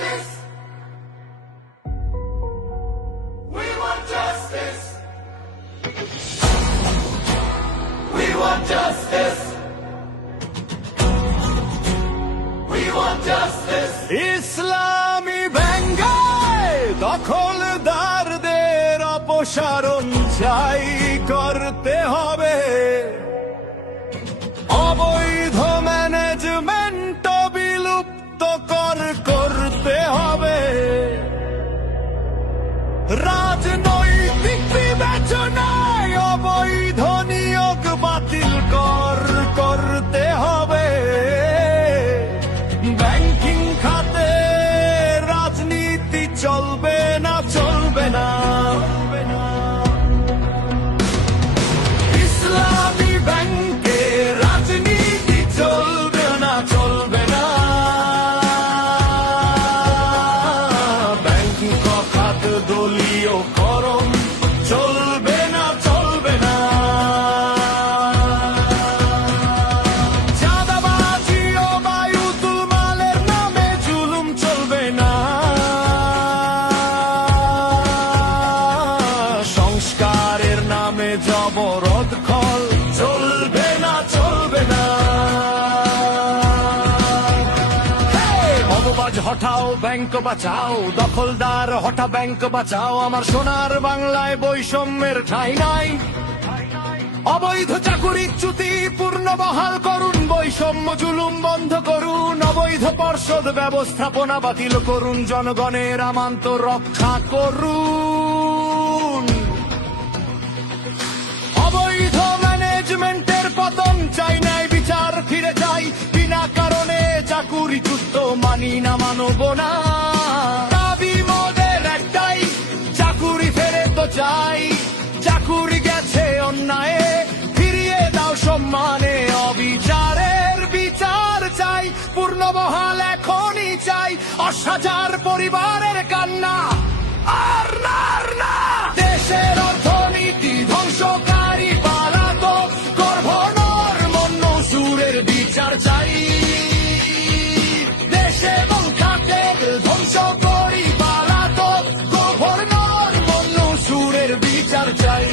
justice. We want justice. We want justice. We want justice. ইসলামী ব্যাংকায় দখলদারদের অপসারণ চাই করতে হবে, অবৈধ ম্যানেজমেন্ট বিলুপ্ত করতে হবে, রাজনৈতিক বিবেচনায় অবৈধ নিয়োগ বাতিল করতে হবে, ব্যাংকিং খাতে রাজনীতি চলবে না, চলবে না। ইসলামী ব্যাংকে রাজনীতি চলবে না, চলবে না। ব্যাংকিং খাত দলীয়করণ চলবে না, চলবে না। চাঁদাবাজি ও বায়ুতুল মালের নামে জুলুম চলবে না। সংস্কারের নামে জবরদখল চলবে না, চলবে না। মগবাজ হটাও, ব্যাংক বাঁচাও, দখলদার হটা, ব্যাংক বাঁচাও। আমার সোনার বাংলায় বৈষম্যের ঠাঁই নাই। অবৈধ চাকুরিচ্যুতি পূর্ণ বহাল করুন, বৈষম্য জুলুম বন্ধ করুন, অবৈধ পর্ষদ ব্যবস্থাপনা বাতিল করুন, জনগণের আমানত রক্ষা করুন। অবৈধ ম্যানেজমেন্টের পতন চাই, নাই বিচার ফিরে চাই, বিনা কারণে চাকুরিচ্যুত মানি না, মানব না। দাবি মোদের একটাই, চাকুরি ফেরে তো চাই। চাকুরি গেছে অন্যায়ে, ফিরিয়ে দাও সম্মানে। অবিচারের বিচার চাই, পূর্ণ বহাল এখনই চাই। 10,000 পরিবারের কান্না আর না, আর না। দেশের অর্থনীতি ধ্বংসকারী পালাতক গর্ভনর মন্যসুরের বিচার চাই। দেশে এবং খাতের ধ্বংস করি পালাতক গভর্নর মন্যসুরের বিচার চাই।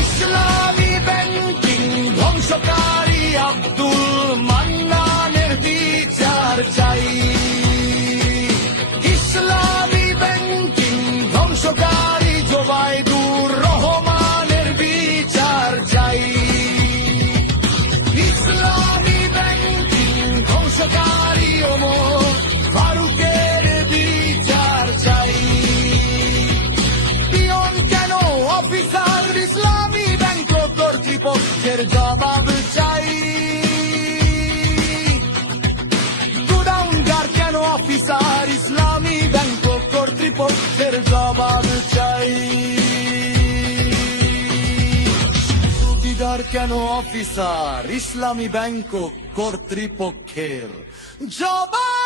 ইসলামী ব্যাংকিং ধ্বংসকারী আব্দুল মান্নানের বিচার চাই। ইসলামী ব্যাংকিং ধ্বংসকারী জোবাইদুর রহমানের বিচার চাই। ইসলামী ব্যাংকিং ধ্বংসকারী ওমর ফারুকের বিচার চাই। পিয়ন কেন অফিসার, ইসলামী ব্যাংক কর্তৃপক্ষের জবাব চাই। গুদামগার কেন অফিসার, ইসলামী ব্যাংক কর্তৃপক্ষের জবাব চাই। চুক্তিদার কেন অফিসার, ইসলামী ব্যাংক কর্তৃপক্ষের জবাব